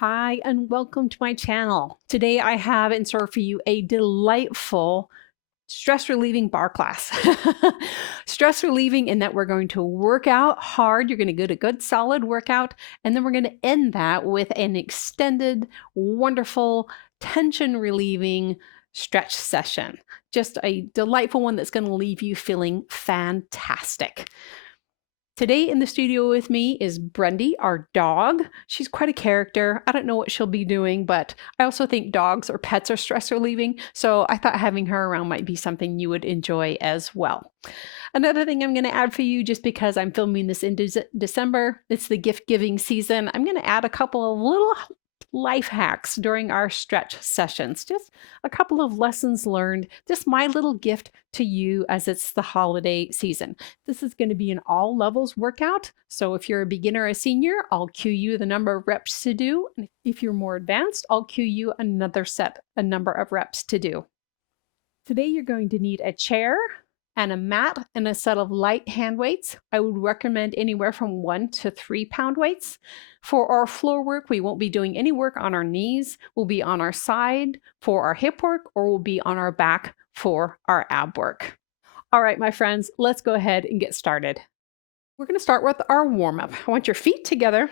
Hi, and welcome to my channel. Today I have in store for you a delightful stress relieving bar class. Stress relieving in that we're going to work out hard. You're going to get a good solid workout, and then we're going to end that with an extended, wonderful, tension relieving stretch session. Just a delightful one that's going to leave you feeling fantastic. Today in the studio with me is Brendy, our dog. She's quite a character. I don't know what she'll be doing, but I also think dogs or pets are stress relieving. So I thought having her around might be something you would enjoy as well. Another thing I'm going to add for you, just because I'm filming this in December, it's the gift giving season. I'm going to add a couple of little life hacks during our stretch sessions. Just a couple of lessons learned, just my little gift to you as it's the holiday season. This is going to be an all levels workout. So if you're a beginner or a senior, I'll cue you the number of reps to do. And if you're more advanced, I'll cue you a number of reps to do. Today you're going to need a chair and a mat and a set of light hand weights. I would recommend anywhere from 1 to 3 pound weights. For our floor work, we won't be doing any work on our knees. We'll be on our side for our hip work, or we'll be on our back for our ab work. All right, my friends, let's go ahead and get started. We're going to start with our warm-up. I want your feet together.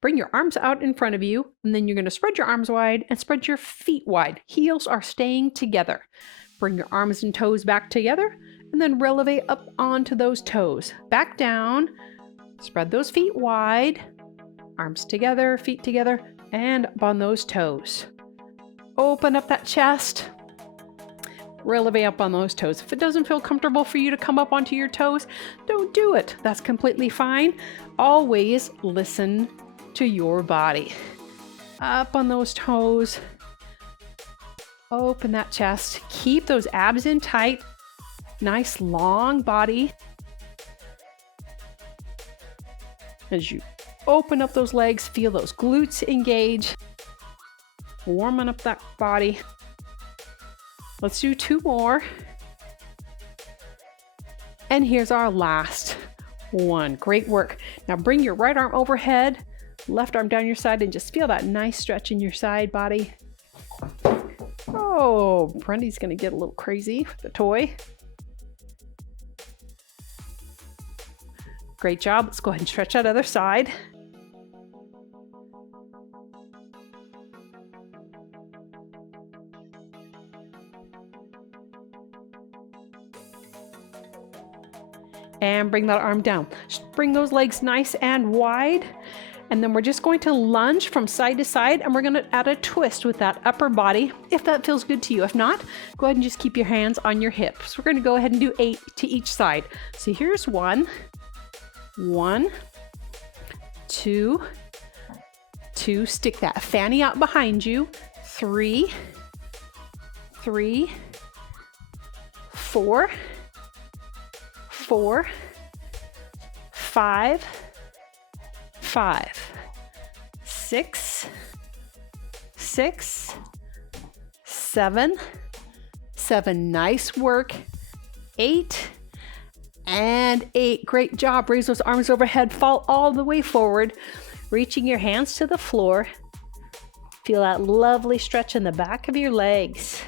Bring your arms out in front of you, and then you're going to spread your arms wide and spread your feet wide. Heels are staying together. Bring your arms and toes back together, and then releve up onto those toes. Back down, spread those feet wide, arms together, feet together, and up on those toes. Open up that chest, releve up on those toes. If it doesn't feel comfortable for you to come up onto your toes, don't do it. That's completely fine. Always listen to your body. Up on those toes. Open that chest. Keep those abs in tight. Nice long body. As you open up those legs, feel those glutes engage. Warming up that body. Let's do 2 more. And here's our last one. Great work. Now bring your right arm overhead, left arm down your side, and just feel that nice stretch in your side body. Oh, Brendy's going to get a little crazy with the toy. Great job. Let's go ahead and stretch that other side. And bring that arm down. Bring those legs nice and wide. And then we're just going to lunge from side to side, and we're going to add a twist with that upper body, if that feels good to you. If not, go ahead and just keep your hands on your hips. We're going to go ahead and do 8 to each side. So here's 1, 2, stick that fanny out behind you, 3, 4, 5, 6, 7, nice work, 8, and 8. Great job. Raise those arms overhead, fall all the way forward, reaching your hands to the floor. Feel that lovely stretch in the back of your legs.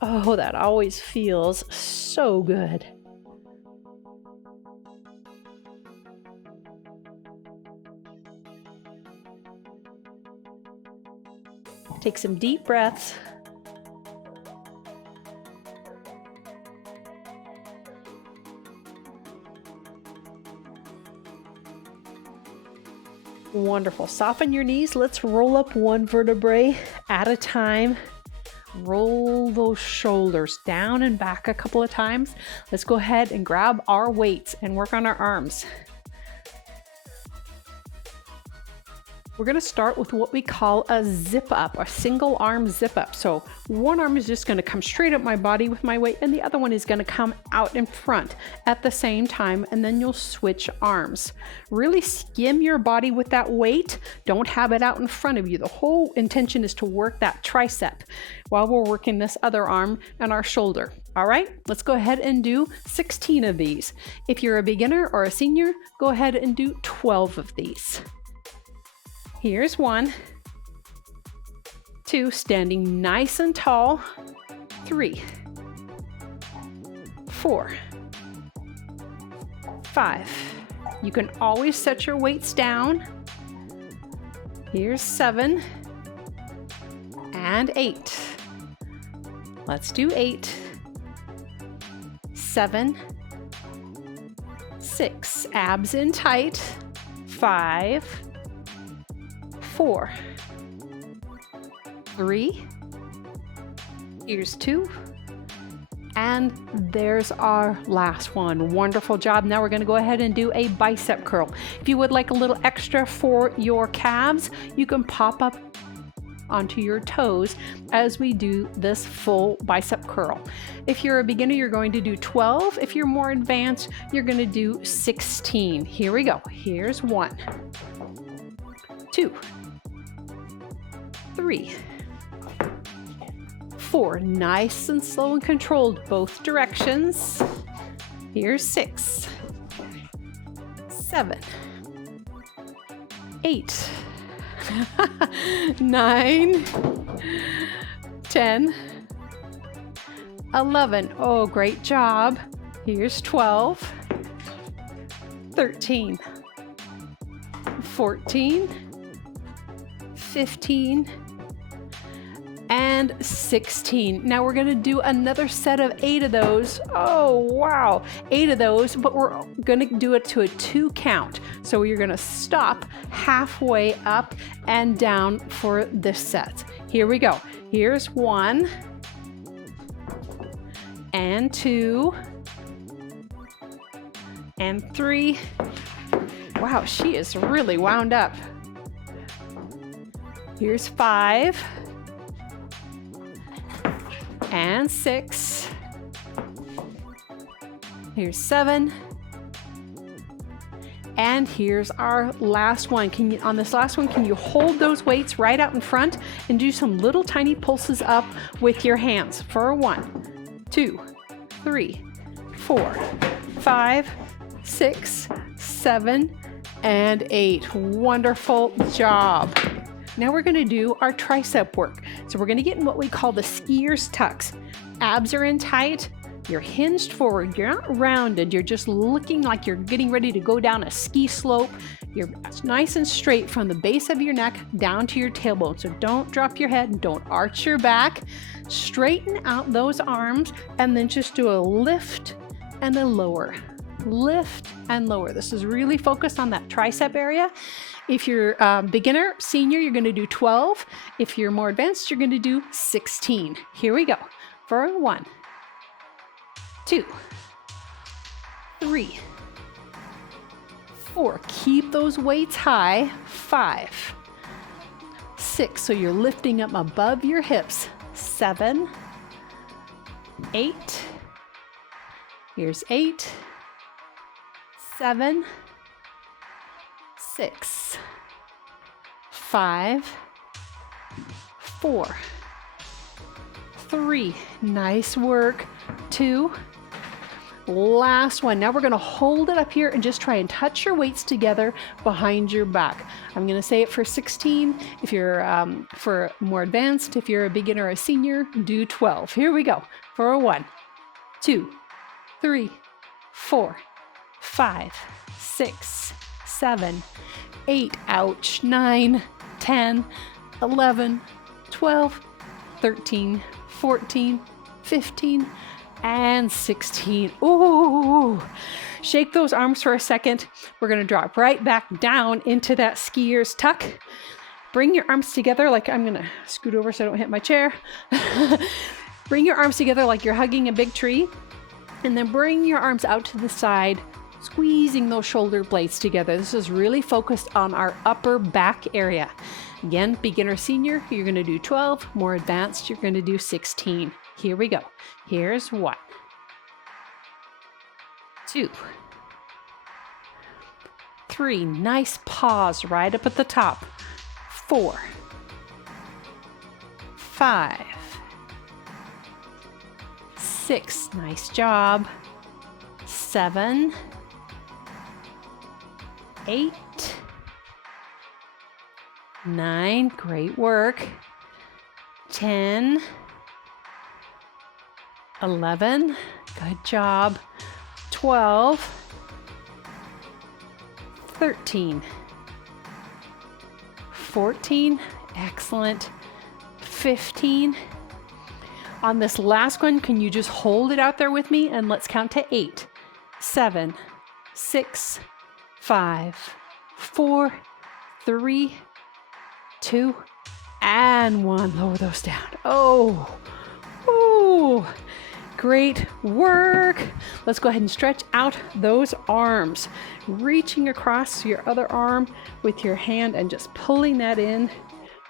Oh, that always feels so good. Take some deep breaths. Wonderful. Soften your knees. Let's roll up one vertebrae at a time. Roll those shoulders down and back a couple of times. Let's go ahead and grab our weights and work on our arms. We're going to start with what we call a zip up, a single arm zip up. So one arm is just going to come straight up my body with my weight, and the other one is going to come out in front at the same time, and then you'll switch arms. Really skim your body with that weight. Don't have it out in front of you. The whole intention is to work that tricep while we're working this other arm and our shoulder. All right, let's go ahead and do 16 of these. If you're a beginner or a senior, go ahead and do 12 of these. Here's 1, 2, standing nice and tall, 3, 4, 5. You can always set your weights down. Here's 7 and 8. Let's do 8, 7, 6, abs in tight, 5, 4, 3, here's 2, and there's our last one. Wonderful job. Now we're going to go ahead and do a bicep curl. If you would like a little extra for your calves, you can pop up onto your toes as we do this full bicep curl. If you're a beginner, you're going to do 12. If you're more advanced, you're going to do 16. Here we go. Here's 1, 2, 3, 4. Nice and slow and controlled both directions. Here's 6, 7, 8, 9, 10, 11. Oh, great job. Here's 12, 13, 14, 15, and 16. Now we're going to do another set of 8 of those. Oh, wow. 8 of those, but we're going to do it to a 2 count. So you're going to stop halfway up and down for this set. Here we go. Here's 1 and 2 and 3. Wow, she is really wound up. Here's 5 and 6. Here's 7. And here's our last one. On this last one, can you hold those weights right out in front and do some little tiny pulses up with your hands for 1, 2, 3, 4, 5, 6, 7, and 8. Wonderful job. Now we're going to do our tricep work. So we're going to get in what we call the skier's tucks. Abs are in tight. You're hinged forward. You're not rounded. You're just looking like you're getting ready to go down a ski slope. You're nice and straight from the base of your neck down to your tailbone. So don't drop your head. Don't arch your back. Straighten out those arms and then just do a lift and a lower. Lift and lower. This is really focused on that tricep area. If you're beginner, senior, you're going to do 12. If you're more advanced, you're going to do 16. Here we go. For 1, 2, 3, 4. Keep those weights high. 5, 6. So you're lifting up above your hips. 7, 8. Here's 8, 7, 6, 5, 4, 3. Nice work. 2. Last one. Now we're going to hold it up here and just try and touch your weights together behind your back. I'm going to say it for 16. If you're for more advanced, if you're a beginner or a senior, do 12. Here we go. For 1, 2, 3, 4, 5, 6, 7, 8. Ouch. 9, 10, 11, 12, 13, 14, 15, and 16. Ooh, shake those arms for a second. We're going to drop right back down into that skier's tuck. Bring your arms together like I'm going to scoot over so I don't hit my chair. Bring your arms together like you're hugging a big tree. And then bring your arms out to the side, squeezing those shoulder blades together. This is really focused on our upper back area. Again, beginner, senior, you're going to do 12. More advanced, you're going to do 16. Here we go. Here's 1, 2, 3. Nice pause right up at the top. 4, 5, 6. Nice job. 7, 8, 9, great work. 10, 11, good job. 12, 13, 14, excellent. 15. On this last one, can you just hold it out there with me and let's count to 8, 7, 6, 5, 4, 3, 2, and 1. Lower those down. Oh, great work. Let's go ahead and stretch out those arms, reaching across your other arm with your hand and just pulling that in,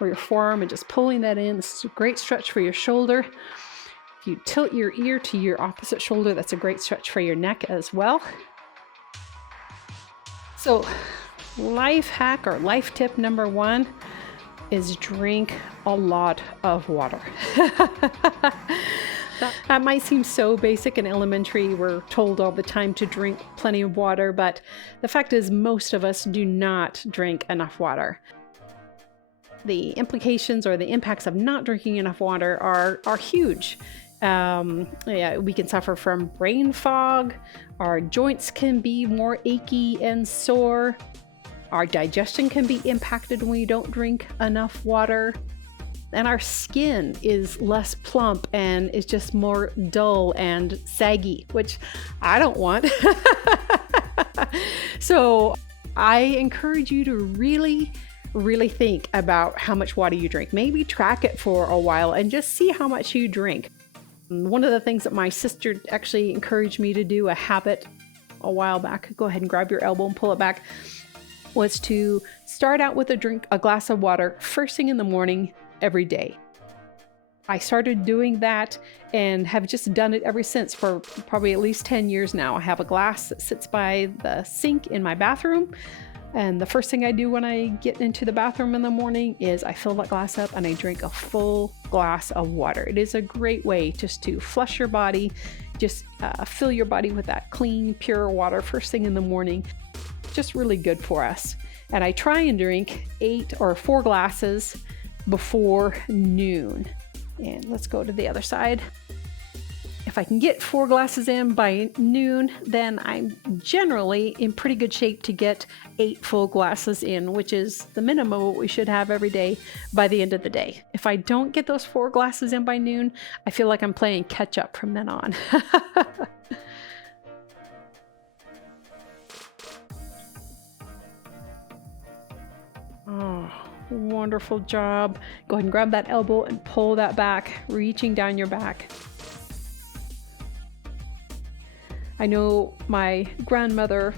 or your forearm and just pulling that in. This is a great stretch for your shoulder. If you tilt your ear to your opposite shoulder, that's a great stretch for your neck as well. So life hack or life tip number 1 is drink a lot of water. That might seem so basic and elementary. We're told all the time to drink plenty of water, but the fact is most of us do not drink enough water. The implications or the impacts of not drinking enough water are huge. We can suffer from brain fog. Our joints can be more achy and sore. Our digestion can be impacted when we don't drink enough water. And our skin is less plump and is just more dull and saggy, which I don't want. So I encourage you to really think about how much water you drink. Maybe track it for a while and just see how much you drink. One of the things that my sister actually encouraged me to do, a habit a while back, go ahead and grab your elbow and pull it back, was to start out with a glass of water first thing in the morning every day. I started doing that and have just done it ever since for probably at least 10 years now. I have a glass that sits by the sink in my bathroom. And the first thing I do when I get into the bathroom in the morning is I fill that glass up and I drink a full glass of water. It is a great way just to flush your body, just fill your body with that clean, pure water first thing in the morning. Just really good for us. And I try and drink 4 glasses before noon. And let's go to the other side. If I can get 4 glasses in by noon, then I'm generally in pretty good shape to get 8 full glasses in, which is the minimum of what we should have every day by the end of the day. If I don't get those 4 glasses in by noon, I feel like I'm playing catch up from then on. Oh, wonderful job. Go ahead and grab that elbow and pull that back, reaching down your back. I know my grandmother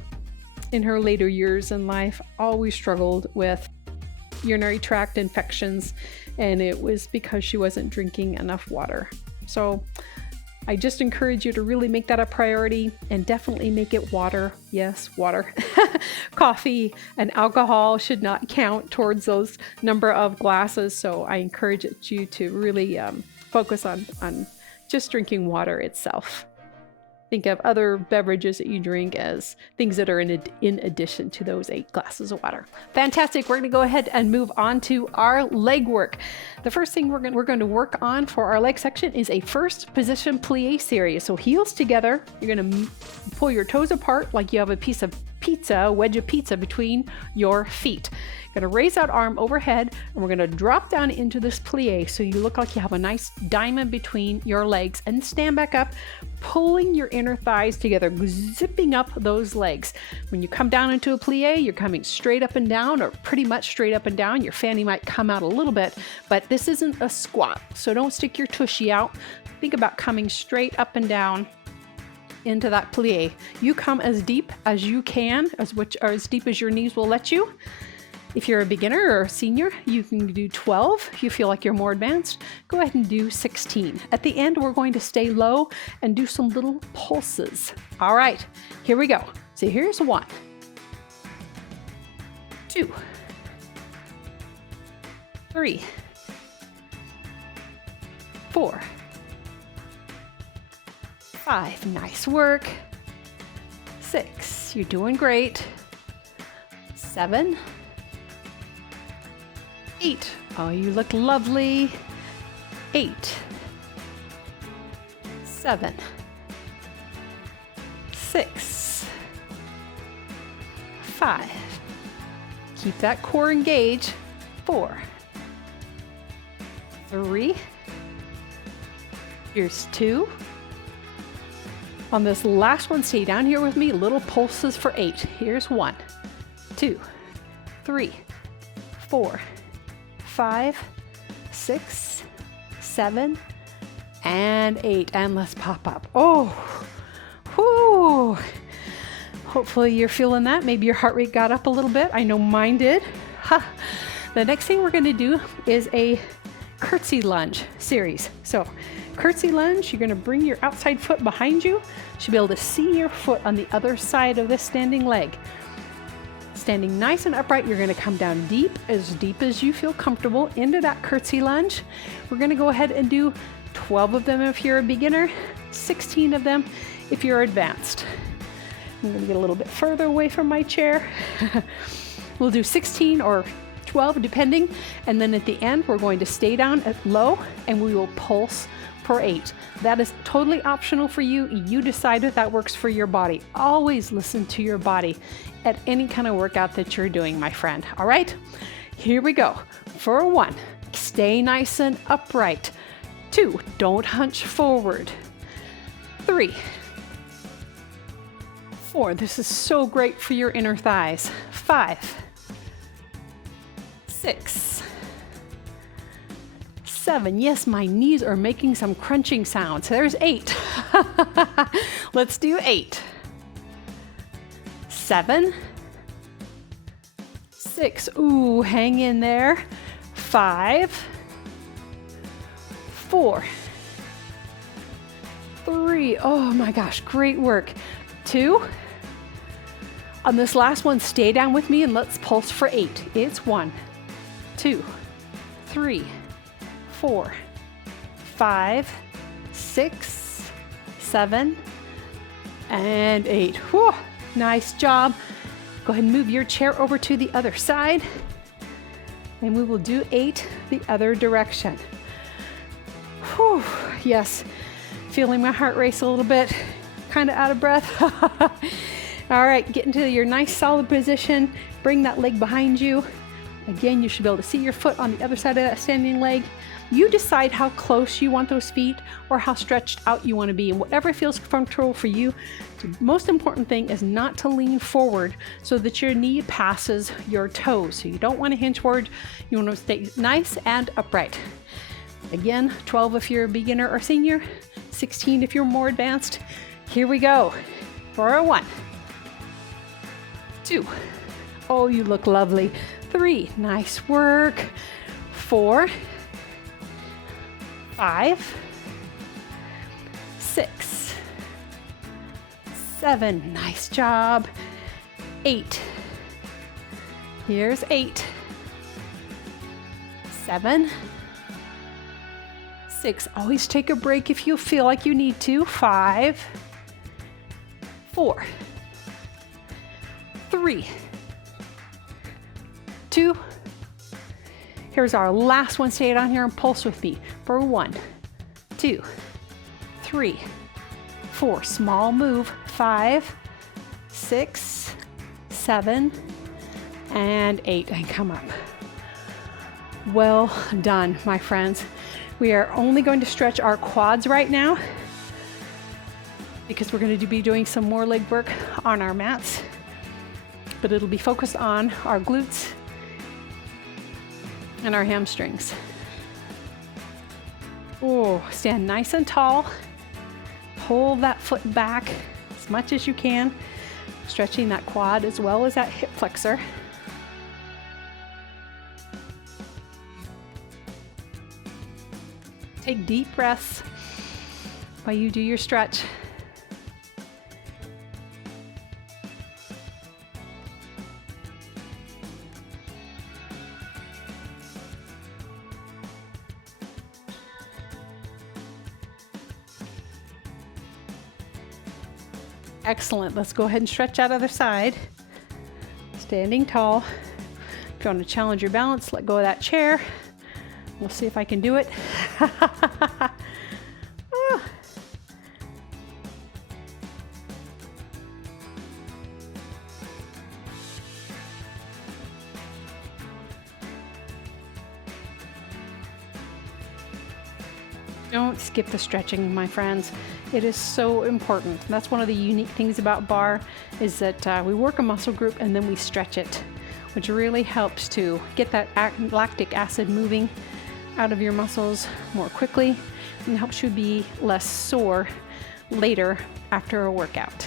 in her later years in life always struggled with urinary tract infections, and it was because she wasn't drinking enough water. So I just encourage you to really make that a priority and definitely make it water. Yes, water. Coffee and alcohol should not count towards those number of glasses. So I encourage you to really focus on just drinking water itself. Think of other beverages that you drink as things that are in addition to those 8 glasses of water. Fantastic. We're going to go ahead and move on to our leg work. The first thing we're going to work on for our leg section is a first position plie series. So heels together. You're going to pull your toes apart like you have a piece of pizza, wedge of pizza between your feet. Going to raise that arm overhead, and we're going to drop down into this plie so you look like you have a nice diamond between your legs, and stand back up, pulling your inner thighs together, zipping up those legs. When you come down into a plie, you're coming straight up and down, or pretty much straight up and down. Your fanny might come out a little bit, but this isn't a squat, so don't stick your tushy out. Think about coming straight up and down into that plie. You come as deep as you can, as deep as your knees will let you. If you're a beginner or a senior, you can do 12. If you feel like you're more advanced, go ahead and do 16. At the end, we're going to stay low and do some little pulses. All right, here we go. So here's 1, 2, 3, 4, 5. Nice work. 6. You're doing great. 7. 8. Oh, you look lovely. 8. 7. 6. 5. Keep that core engaged. 4. 3. Here's 2. On this last one, stay down here with me. Little pulses for 8. Here's 1, 2, 3, 4, 5, 6, 7, and 8. And let's pop up. Oh, whoo. Hopefully you're feeling that. Maybe your heart rate got up a little bit. I know mine did. Ha. The next thing we're going to do is a curtsy lunge series. So curtsy lunge, you're going to bring your outside foot behind you. You should be able to see your foot on the other side of this standing leg. Standing nice and upright, you're going to come down deep as you feel comfortable into that curtsy lunge. We're going to go ahead and do 12 of them if you're a beginner, 16 of them if you're advanced. I'm going to get a little bit further away from my chair. We'll do 16 or 12 depending, and then at the end we're going to stay down at low and we will pulse for 8. That is totally optional for you. You decide if that works for your body. Always listen to your body at any kind of workout that you're doing, my friend. All right, here we go. For 1, stay nice and upright. 2, don't hunch forward. 3, 4, this is so great for your inner thighs. 5, 6, 7. Yes, my knees are making some crunching sounds. There's 8. Let's do 8. 7, 6. Ooh, hang in there. 5, 4, 3. Oh my gosh, great work. 2. On this last one, stay down with me and let's pulse for 8. It's 1, 2, 3, 4, 5, 6, 7, and 8. Whew, nice job. Go ahead and move your chair over to the other side, and we will do 8 the other direction. Whew, yes, feeling my heart race a little bit, kind of out of breath. All right, get into your nice solid position. Bring that leg behind you. Again, you should be able to see your foot on the other side of that standing leg. You decide how close you want those feet or how stretched out you want to be, and whatever feels comfortable for you. The most important thing is not to lean forward so that your knee passes your toes. So you don't want to hinge forward. You want to stay nice and upright. Again, 12 if you're a beginner or senior, 16 if you're more advanced. Here we go. For a 1, 2. Oh, you look lovely. 3, nice work. 4, 5, 6, 7, nice job. 8, here's 8, 7, 6, always take a break if you feel like you need to. 5, 4, 3, 2. Here's our last one. Stay down here and pulse with me for 1, 2, 3, 4. Small move. 5, 6, 7, and 8. And come up. Well done, my friends. We are only going to stretch our quads right now because we're going to be doing some more leg work on our mats, but it'll be focused on our glutes and our hamstrings. Oh, stand nice and tall. Pull that foot back as much as you can, stretching that quad as well as that hip flexor. Take deep breaths while you do your stretch. Excellent. Let's go ahead and stretch out other side. Standing tall. If you want to challenge your balance, let go of that chair. We'll see if I can do it. Ah. Don't skip the stretching, my friends. It is so important. That's one of the unique things about barre, is that we work a muscle group and then we stretch it, which really helps to get that lactic acid moving out of your muscles more quickly and helps you be less sore later after a workout.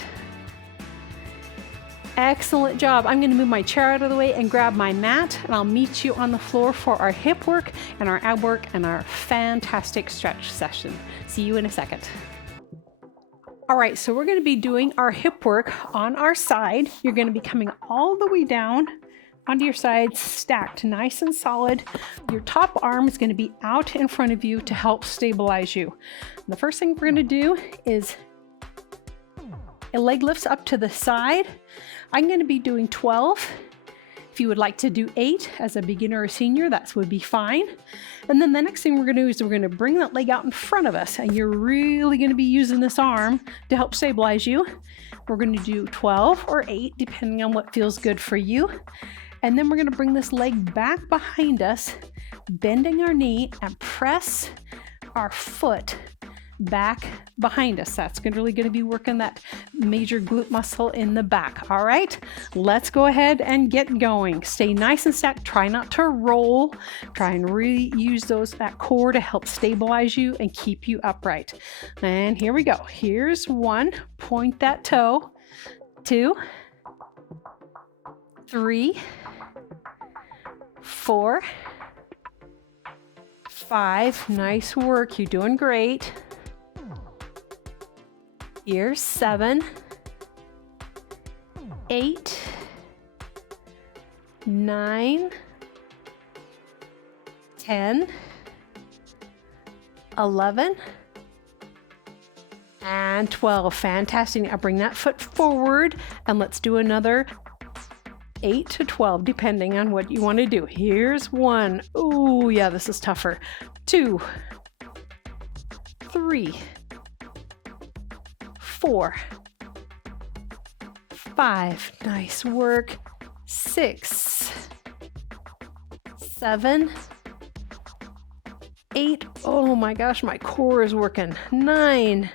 Excellent job. I'm going to move my chair out of the way and grab my mat, and I'll meet you on the floor for our hip work and our ab work and our fantastic stretch session. See you in a second. All right, so we're going to be doing our hip work on our side. You're going to be coming all the way down onto your sides, stacked nice and solid. Your top arm is going to be out in front of you to help stabilize you. The first thing we're going to do is a leg lifts up to the side. I'm going to be doing 12. If you would like to do 8 as a beginner or senior, that would be fine. And then the next thing we're going to do is we're going to bring that leg out in front of us, and you're really going to be using this arm to help stabilize you. We're going to do 12 or 8, depending on what feels good for you. And then we're going to bring this leg back behind us, bending our knee, and press our foot back behind us. That's really going to be working that major glute muscle in the back. All right, let's go ahead and get going. Stay nice and stacked. Try not to roll. Try and really use that core to help stabilize you and keep you upright. And here we go. Here's 1. Point that toe. 2, 3, 4, 5. Nice work. You're doing great. Here's 7, 8, 9, 10, 11, and 12. Fantastic. Now bring that foot forward and let's do another 8 to 12, depending on what you want to do. Here's 1. Oh, yeah, this is tougher. 2, 3, 4, 5. Nice work. 6, 7, 8. Oh my gosh, my core is working. 9,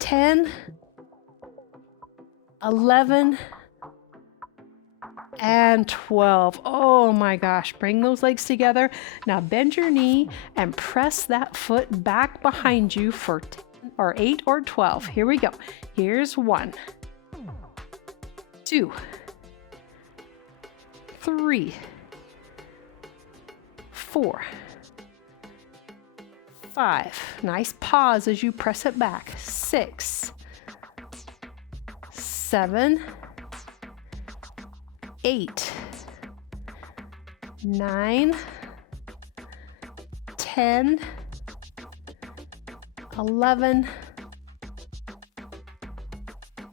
10, 11, and 12. Oh my gosh, bring those legs together. Now bend your knee and press that foot back behind you for 10 or 8 or 12. Here we go. Here's 1, 2, 3, 4, 5. Nice pause as you press it back. 6, 7, 8, 9, 10, 11,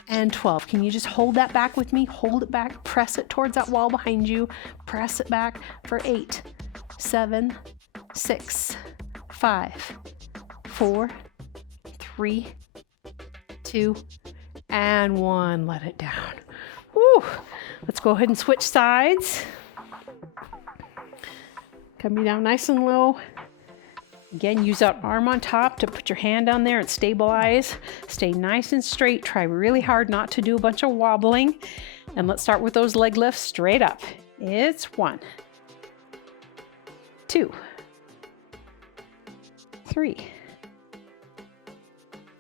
and 12. Can you just hold that back with me? Hold it back, press it towards that wall behind you, press it back for 8, 7, 6, 5, 4, 3, 2, and 1. Let it down. Woo! Let's go ahead and switch sides. Coming down nice and low. Again, use that arm on top to put your hand on there and stabilize. Stay nice and straight. Try really hard not to do a bunch of wobbling. And let's start with those leg lifts straight up. It's 1, 2, 3,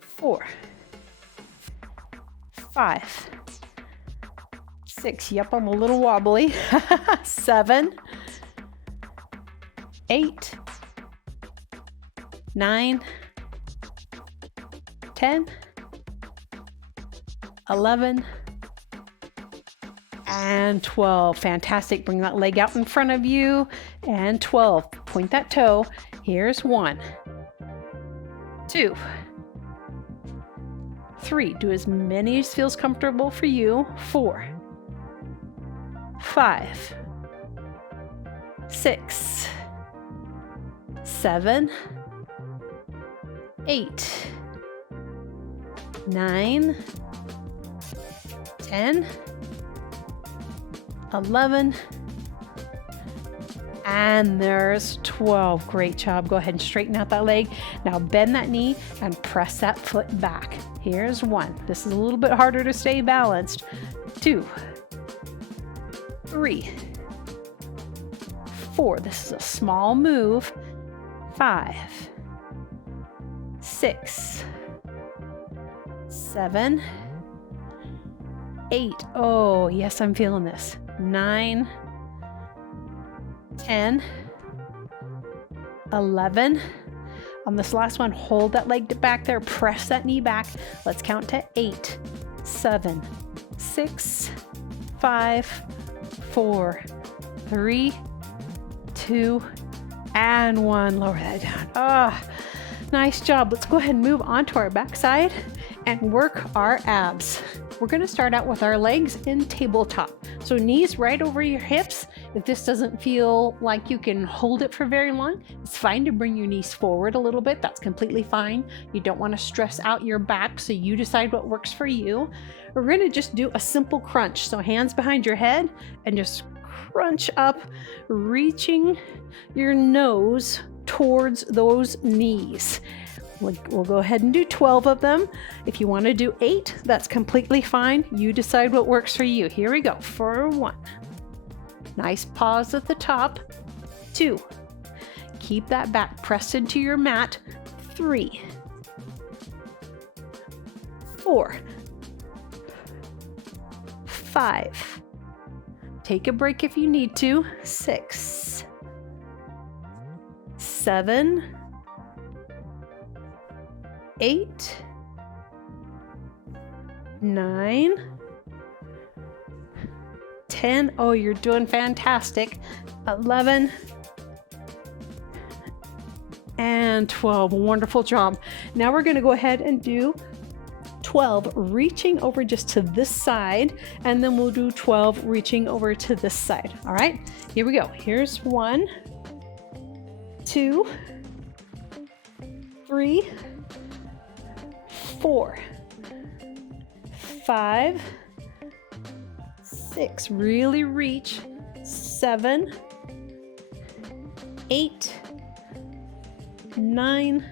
4, 5, 6. Yep, I'm a little wobbly. 7, 8, 9, 10, 11, and 12. Fantastic. Bring that leg out in front of you. And 12. Point that toe. Here's 1, 2, 3. Do as many as feels comfortable for you. 4, 5, 6, 7, 8, 9, 10, 11, and there's 12. Great job. Go ahead and straighten out that leg. Now bend that knee and press that foot back. Here's 1. This is a little bit harder to stay balanced. 2, 3, 4. This is a small move. 5, 6, 7, 8. Oh, yes, I'm feeling this. 9, 10, 11. On this last one, hold that leg back there, press that knee back. Let's count to 8, 7, 6, 5, 4, 3, 2, and 1. Lower that down. Ah, nice job. Let's go ahead and move on to our backside and work our abs. We're going to start out with our legs in tabletop. So knees right over your hips. If this doesn't feel like you can hold it for very long, it's fine to bring your knees forward a little bit. That's completely fine. You don't want to stress out your back, so you decide what works for you. We're going to just do a simple crunch. So hands behind your head and just crunch up, reaching your nose towards those knees. We'll go ahead and do 12 of them. If you want to do 8, that's completely fine. You decide what works for you. Here we go. For 1. Nice pause at the top. 2. Keep that back pressed into your mat. 3. 4. 5. Take a break if you need to. 6. 7. 8, 9, 10. Oh, you're doing fantastic. 11 and 12. Wonderful job. Now we're going to go ahead and do 12 reaching over just to this side, and then we'll do 12 reaching over to this side. All right, here we go. Here's 1, 2, 3, 4, 5, 6. Really reach. 7, 8, 9,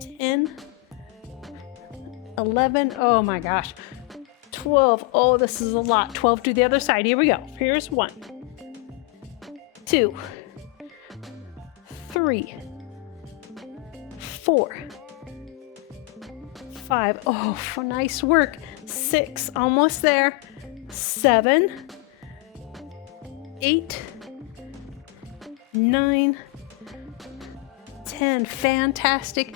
10, 11. Oh my gosh. 12. Oh, this is a lot. 12 to the other side. Here we go. Here's 1, 2, 3, 4, 5. Oh, nice work. 6. Almost there. 7, 8, 9, 10. Fantastic.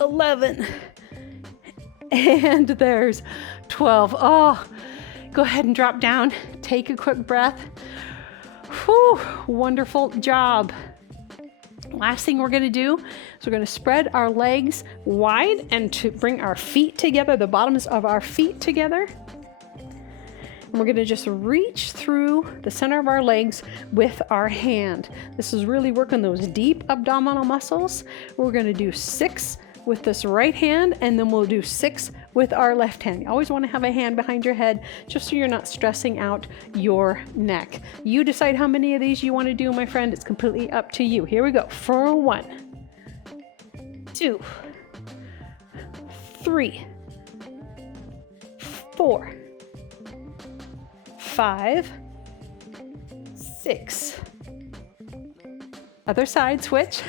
11. And there's 12. Oh, go ahead and drop down. Take a quick breath. Whew, wonderful job. Last thing we're going to do is we're going to spread our legs wide and to bring our feet together, the bottoms of our feet together. And we're going to just reach through the center of our legs with our hand. This is really working those deep abdominal muscles. We're going to do 6 with this right hand, and then we'll do 6 with our left hand. You always want to have a hand behind your head just so you're not stressing out your neck. You decide how many of these you want to do, my friend. It's completely up to you. Here we go. For 1, 2, 3, 4, 5, 6. Other side switch.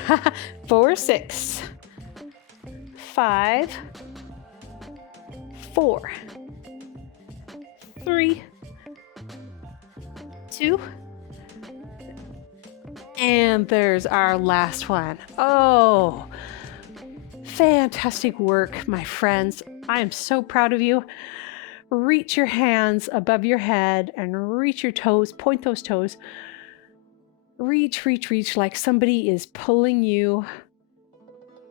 4, 6. 5, 4, 3, 2, and there's our last one. Oh, fantastic work, my friends. I am so proud of you. Reach your hands above your head and reach your toes, point those toes. Reach, reach, reach like somebody is pulling you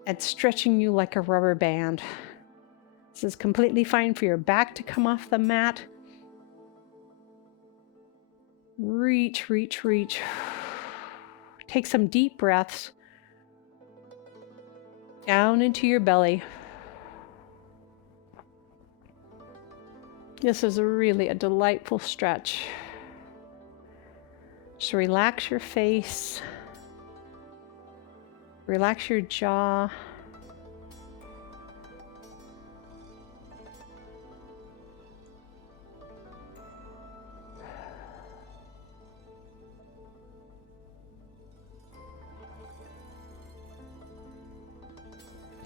and stretching you like a rubber band. This is completely fine for your back to come off the mat. Reach, reach, reach. Take some deep breaths down into your belly. This is really a delightful stretch. Just relax your face, relax your jaw.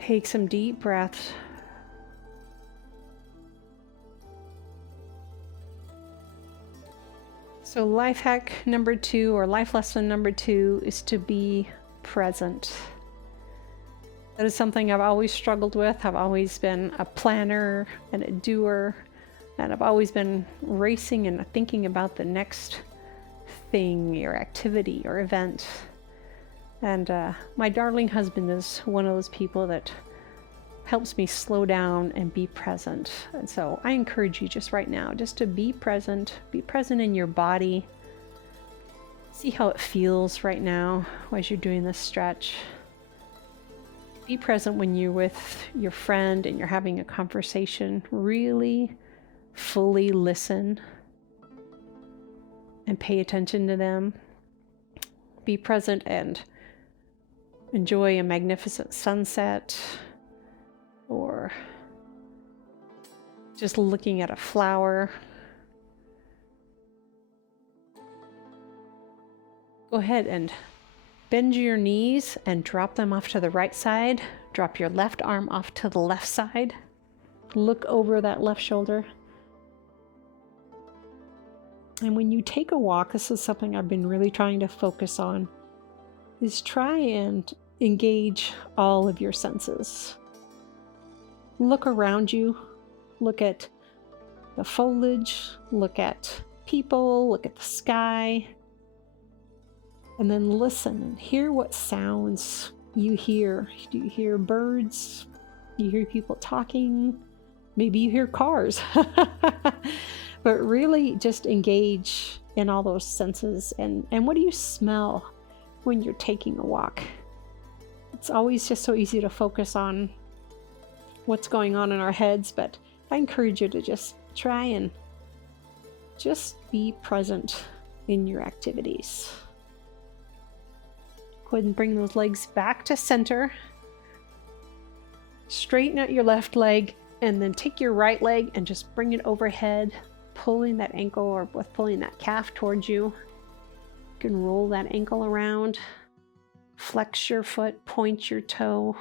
Take some deep breaths. So life hack number 2, or life lesson number 2, is to be present. That is something I've always struggled with. I've always been a planner and a doer, and I've always been racing and thinking about the next thing or activity or event. And my darling husband is one of those people that helps me slow down and be present. And so I encourage you just right now, just to be present in your body. See how it feels right now as you're doing this stretch. Be present when you're with your friend and you're having a conversation. Really fully listen and pay attention to them. Be present and enjoy a magnificent sunset, or just looking at a flower. Go ahead and bend your knees and drop them off to the right side. Drop your left arm off to the left side. Look over that left shoulder. And when you take a walk, this is something I've been really trying to focus on, is try and engage all of your senses. Look around you, look at the foliage, look at people, look at the sky, and then listen and hear what sounds you hear. Do you hear birds? Do you hear people talking? Maybe you hear cars. But really just engage in all those senses. And what do you smell when you're taking a walk? It's always just so easy to focus on what's going on in our heads, but I encourage you to just try and just be present in your activities. Go ahead and bring those legs back to center. Straighten out your left leg, and then take your right leg and just bring it overhead, pulling that ankle or pulling that calf towards you. You can roll that ankle around. Flex your foot, point your toe.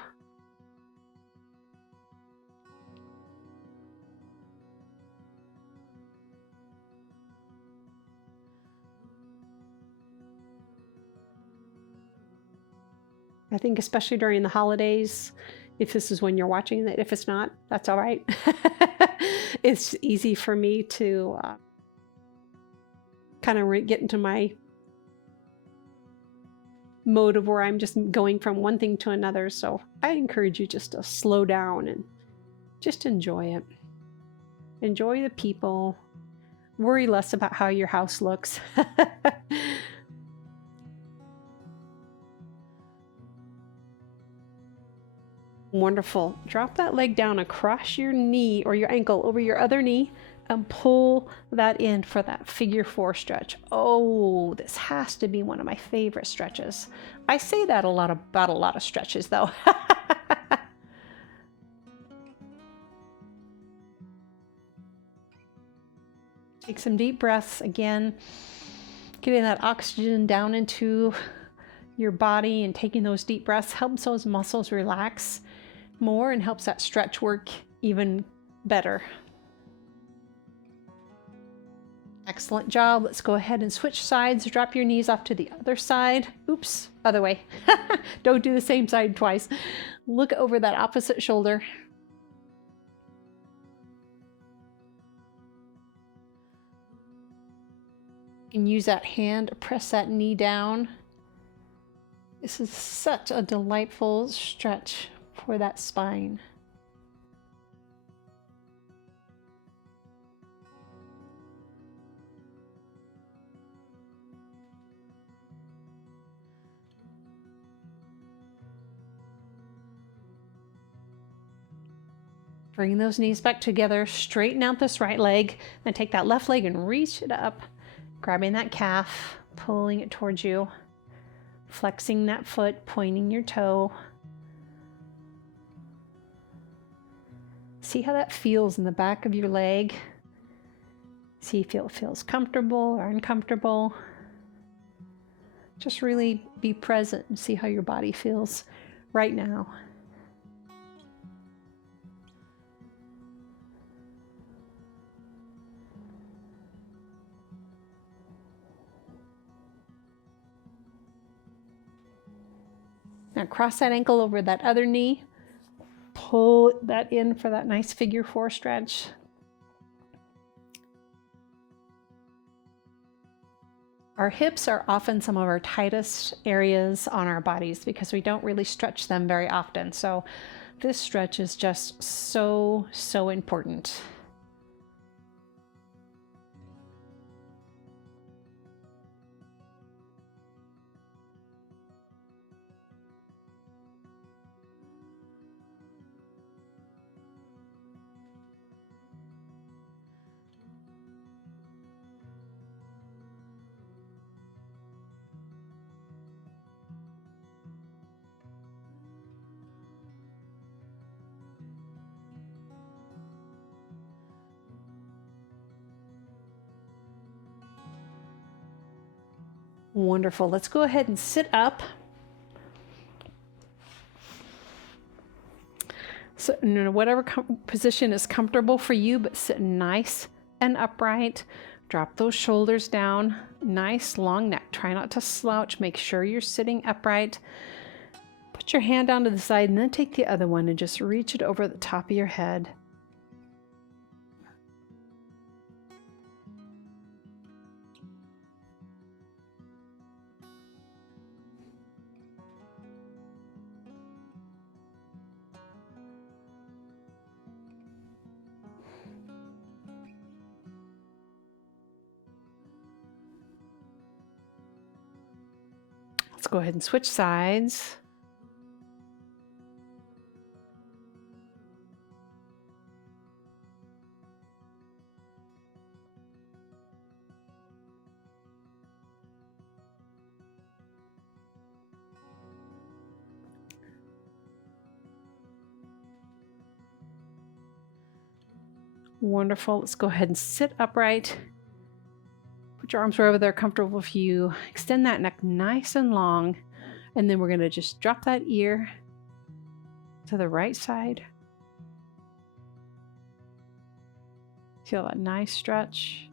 I think especially during the holidays, if this is when you're watching it, if it's not, that's all right. It's easy for me to kind of get into my mode of where I'm just going from one thing to another. So I encourage you just to slow down and just enjoy it. Enjoy the people. Worry less about how your house looks. Wonderful. Drop that leg down across your knee or your ankle over your other knee and pull that in for that figure 4 stretch. Oh, this has to be one of my favorite stretches. I say that a lot about a lot of stretches though. Take some deep breaths again, getting that oxygen down into your body and taking those deep breaths helps those muscles relax more and helps that stretch work even better. Excellent job. Let's go ahead and switch sides. Drop your knees off to the other side. Oops, other way. Don't do the same side twice. Look over that opposite shoulder. You can use that hand to press that knee down. This is such a delightful stretch for that spine. Bring those knees back together, straighten out this right leg, then take that left leg and reach it up, grabbing that calf, pulling it towards you, flexing that foot, pointing your toe. See how that feels in the back of your leg. See if it feels comfortable or uncomfortable. Just really be present and see how your body feels right now. Now cross that ankle over that other knee. Pull that in for that nice figure four stretch. Our hips are often some of our tightest areas on our bodies because we don't really stretch them very often. So this stretch is just so important. Wonderful. Let's go ahead and sit up. So whatever position is comfortable for you, but sit nice and upright. Drop those shoulders down. Nice long neck. Try not to slouch. Make sure you're sitting upright. Put your hand down to the side and then take the other one and just reach it over the top of your head. Let's go ahead and switch sides. Wonderful. Let's go ahead and sit upright. Put your arms wherever they're comfortable for you. Extend that neck nice and long. And then we're going to just drop that ear to the right side. Feel that nice stretch.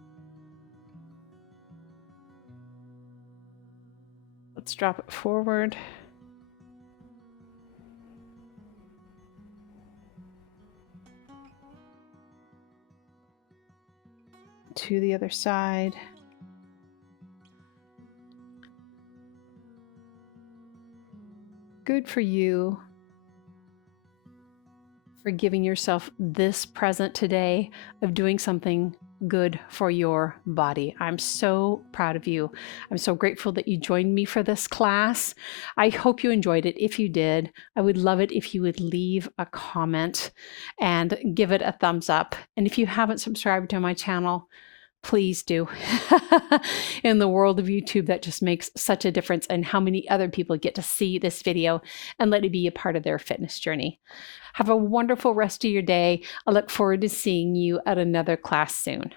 Let's drop it forward. To the other side. Good for you for giving yourself this present today of doing something good for your body. I'm so proud of you. I'm so grateful that you joined me for this class. I hope you enjoyed it. If you did, I would love it if you would leave a comment and give it a thumbs up. And if you haven't subscribed to my channel, please do. In the world of YouTube, that just makes such a difference in how many other people get to see this video and let it be a part of their fitness journey. Have a wonderful rest of your day. I look forward to seeing you at another class soon.